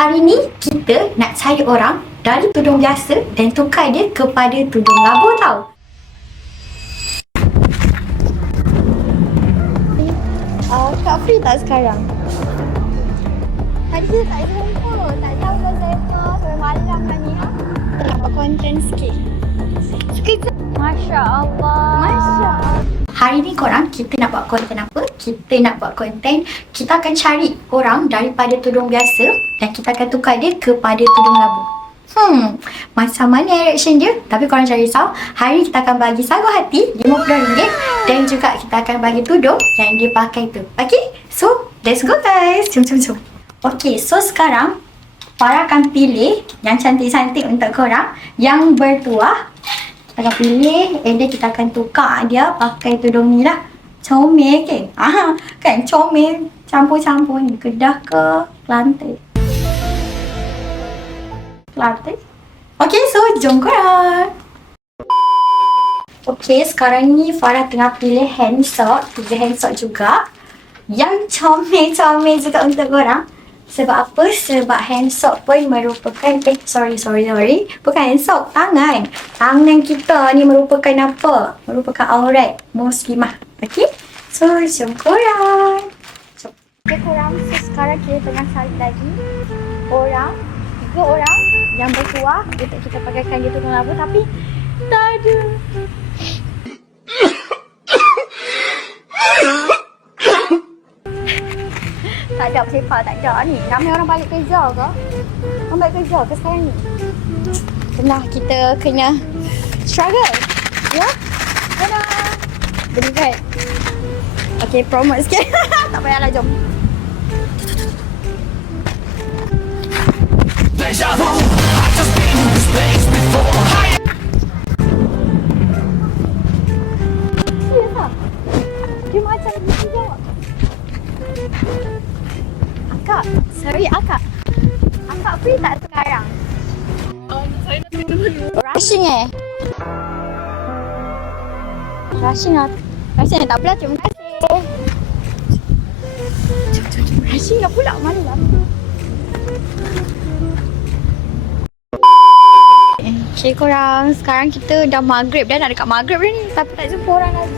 Hari ni kita nak cari orang dari tudung biasa dan tukar dia kepada tudung labu tau. Kak free tak sekarang? Tadi kita tak jumpa. Tak tahu dah saya apa. Sampai malam dah ni. Nak buat konten sikit. Sekejap. Masya Allah. Masya Allah. Hari ni korang, kita nak buat konten apa? Kita nak buat konten, kita akan cari orang daripada tudung biasa dan kita akan tukar dia kepada tudung labu. Macam mana reaction dia? Tapi korang jangan risau. Hari ni kita akan bagi sagu hati RM50 dan juga kita akan bagi tudung yang dia pakai tu. Okay? So, let's go guys. Jom. Okay, so sekarang Farah akan pilih yang cantik-cantik untuk korang, yang bertuah. Kita akan pilih, and then kita akan tukar dia pakai tudung ni lah. Comel ke? Kan comel campur-campur ni. Kedah ke Kelantan? Kelantan? Okay, so jom korang. Okay, sekarang ni Farah tengah pilih hand sock. 3 hand sock juga. Yang comel-comel juga untuk korang. Sebab apa? Sebab hand sock pun merupakan sorry. Bukan hand sock, tangan. Tangan kita ni merupakan apa? Merupakan aurat muslimah. Okay? So, jom korang. Okay korang, so sekarang kita tengah cari lagi orang, 3 orang yang bertuah untuk kita pakaikan dia tudung labu, tapi tak ada. Tak ada bersepah, tak ada ni. Ramai orang balik kerja ke? Orang balik kerja ke sekarang ni? Itulah, kita kena struggle. Ya? Kena berikan. Okay, promote sikit. Tak payahlah, jom. Serius tak? Dia macam begini jawab. Akak, sorry akak. Akak free tak sekarang? Saya nak tunggu dulu. Rushing Rushing tak pula, terima kasih. Jom. Rushing tak pula, mana lah? Okay korang, sekarang kita dah maghrib dah, nak dekat maghrib dah ni. Tapi tak jumpa orang lagi.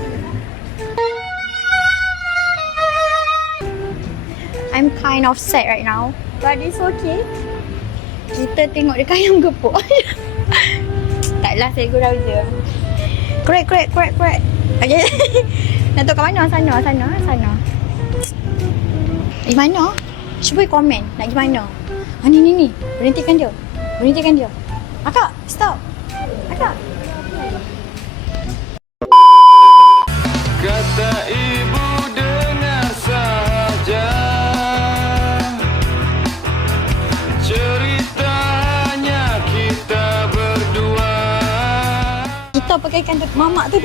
I'm kind of sad right now, but it's okay. Kita tengok dekat ayam gepuk. Taklah, saya gurau je. Correct. Okay. Nak tahu kat mana? Sana. Di mana? Cuba komen. Nak pergi mana? Ni. Berhentikan dia. Akak, stop. Akak. Kata ibu dengar saja, ceritanya kita berdua. Kita pakaikan mamak tu.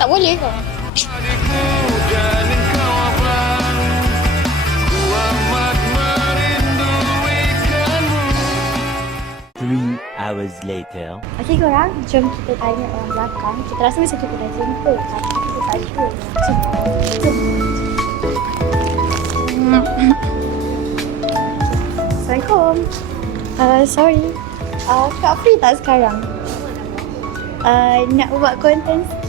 Tak boleh ke? Adikku dan engkau abang, ku amat merinduikanmu. 3 hours later. Okay korang, jom kita tanya orang belakang. Kita rasa macam kita dah jumpa, tapi kita tak sure. Jom. Assalamualaikum. Sorry. Kak free tak sekarang? Nak buat konten sikit.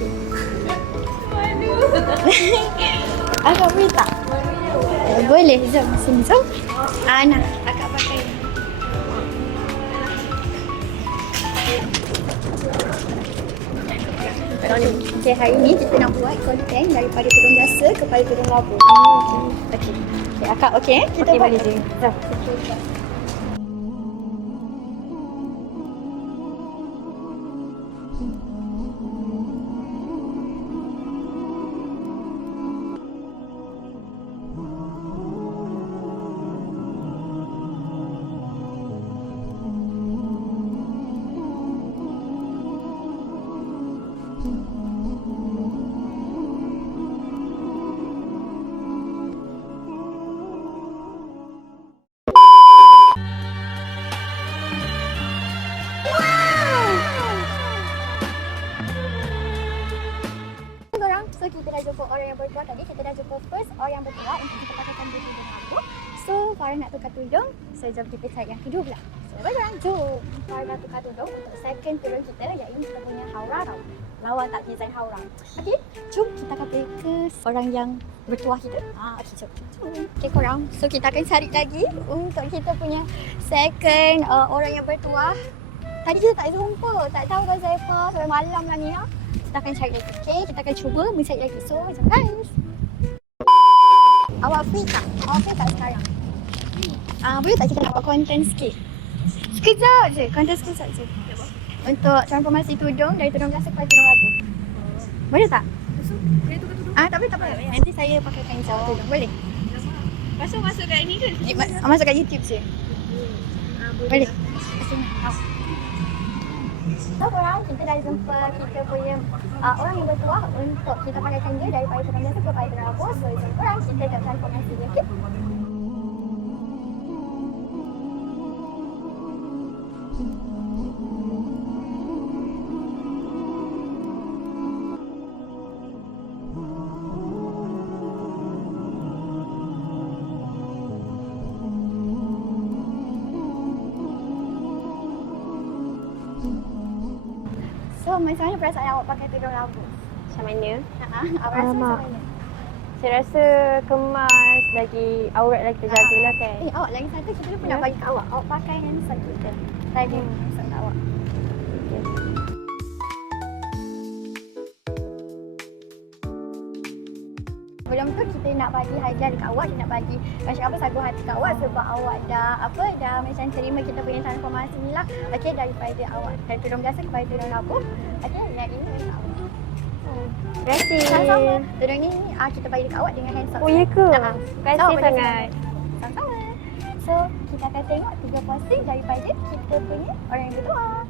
Akak free tak? Boleh, jom. Sini, jom. Nak, akak pakai. Okay, hari ni kita nak buat konten daripada tudung biasa kepada tudung labu. Okay, akak okay? Kita buat je. Jom. So kita dah jumpa orang yang bertuah tadi. Kita dah jumpa first orang yang bertuah untuk kita pakaikan baju dengan aku. So, Farah nak tukar tudung. So, jom kita cari yang kedua pula. So, bagaimana? Jom. Farah dah tukar tudung untuk second tudung kita, iaitu kita punya haura tau. Lawa tak design haura. Okey, jom kita akan pergi ke orang yang bertuah kita. Okey, jom. Okey, korang. So, kita akan cari lagi untuk kita punya second orang yang bertuah. Tadi kita tak jumpa. Tak tahu dah siapa. Sampai malam lah ni. Kita akan cari lagi. Okey, kita akan cuba mencari lagi. So, jom guys. Awak free tak? Awak free tak sekarang? Boleh tak kita nak buat konten sikit? Sekejap je, konten sekejap je. Untuk transformasi tudung dari tudung biasa kepada tudung labu. Boleh tak? Boleh tukar tudung? Tak boleh, tak boleh. Nanti saya pakai kain jauh tudung. Boleh? Masuk kat ini ke? Masuk kat YouTube je. Boleh? Sini. So korang, kita dah jumpa kita punya orang yang bertuah untuk kita pakaikan dia daripada tudung biasa kepada tudung labu. So jom korang, kita dah transformasi dia. Okay? So, macam mana perasaan awak pakai tudung labu? Macam mana? Awak rasa macam mana? Saya rasa kemas lagi, aurat lagi terjaga lah kan. Awak lagi satu kita pun nak bagi kat awak. Awak pakai handset kita. Tadi handset kat awak. Okay. Sebelum tu kita nak bagi hadiah dekat awak, kita nak bagi macam apa sagu hati kat awak sebab awak dah macam terima kita punya transformasi ni lah. Okey, daripada awak dari tudung biasa kepada tudung labu. Okey, yang ini untuk awak. Terima kasih. Sama-sama. Tudung ni kita bagi dekat awak dengan handset. Oh, ya ke? Terima kasih sangat. Sama-sama. So, kita akan tengok 3 posting daripada kita punya orang yang bertuah.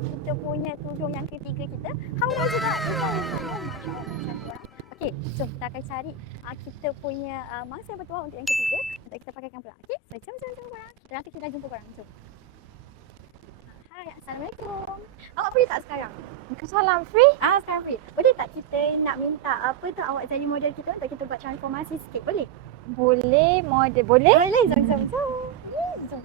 Kita punya tudung yang ketiga kita haura juga. Okey, jom kita akan cari kita punya mangsa yang bertuah untuk yang ketiga untuk kita pakaikan pula. Okey, so jom korang. Nanti kita jumpa korang. Jom. Hai, Assalamualaikum. Awak free tak sekarang? Salam free? Sekarang free. Boleh tak kita nak minta apa tu awak jadi model kita untuk kita buat transformasi sikit? Boleh? Boleh, model boleh? Boleh, jom. Jom.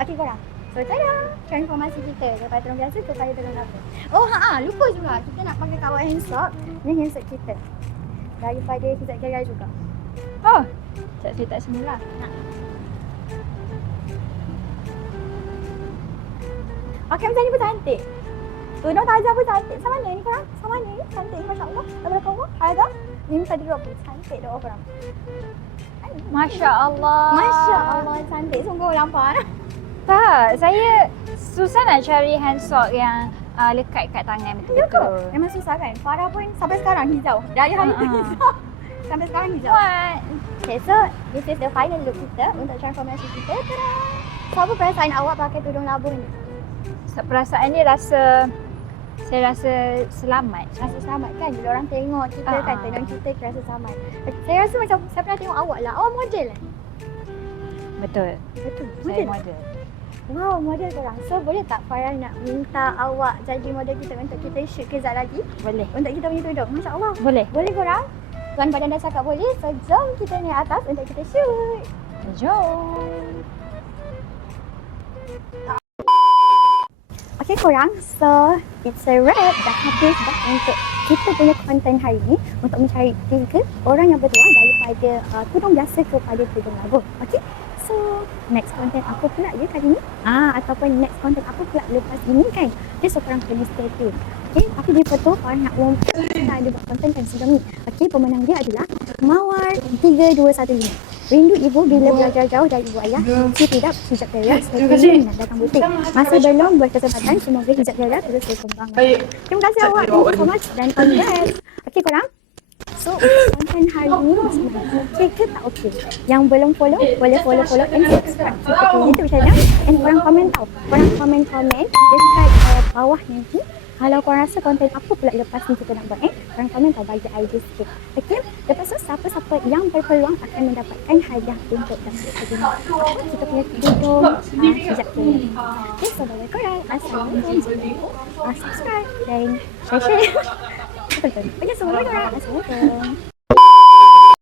Okey korang. So tada, transformasi kita daripada tudung biasa kepada tudung labu. Oh lupa juga kita nak pakai kawat handset. Ni handset kita. Daripada Kizat Gerai juga. Oh, saya tak semula. Pakai macam ni pun cantik. Tudung tajam pun cantik. Sama mana ni korang? Sama mana ni? Cantik masya-Allah. Daripada kamu? Ada? Ni mesti drop cantik dah korang. Masya Allah. Masya Allah cantik sungguh lampar. Tak, saya susah nak cari handsock yang lekat kat tangan betul-betul. Memang susah kan? Farah pun sampai sekarang hijau. Dari hari tu hijau. Sampai sekarang hijau. What? Okay, so this is the final look kita untuk transformasi kita. Tada! So apa perasaan awak pakai tudung labu ni? Perasaan dia saya rasa selamat. Rasa selamat kan? Bila orang tengok kita kan, tudung kita rasa selamat. Saya rasa macam saya pernah tengok awak lah. Awak model kan? Betul. Saya model. Wow, model korang. So boleh tak Farah nak minta awak jadi model kita untuk kita shoot kezat lagi? Boleh. Untuk kita punya tudung. Masya Allah. Boleh. Boleh korang? Tuan badan dah cakap boleh. So jom kita naik atas untuk kita shoot. Jom. Okay korang, so it's a wrap. Dah habis dah untuk kita punya konten hari ni untuk mencari 3 orang yang bertuah daripada tudung biasa kepada tudung labu. Okay? So, next content apa pula ya kali ni? Ataupun next content apa pula lepas ini kan? Jadi, so korang kena stay tune. Okay, aku di foto korang nak umumkan kita ada buat content kan sebelum ni. Okay, pemenang dia adalah Mawar 3215. Rindu ibu bila belajar jauh dari ibu ayah. Si tidak hijab Perak selalu menandakan butik. Masih belum berkesempatan, semoga hijab Perak terus berkembang. Terima kasih awak. Thank you so much dan congrats. Okey korang. So, konten hari ni okey ke tak okey? Yang belum follow, boleh follow and subscribe. Okey, itu saja. And korang komen tau. Korang komen dekat bawah nanti. Kalau korang rasa konten apa pula lepas ni kita nak buat korang komen tau, bagi idea sikit. Okey, lepas tu siapa-siapa yang berpeluang akan mendapatkan hadiah untuk dapat kita punya tudung hijab Perak. Okey, so bagi korang, Assalamualaikum. Subscribe dan share. Betul. Okey, so bagi korang, Assalamualaikum.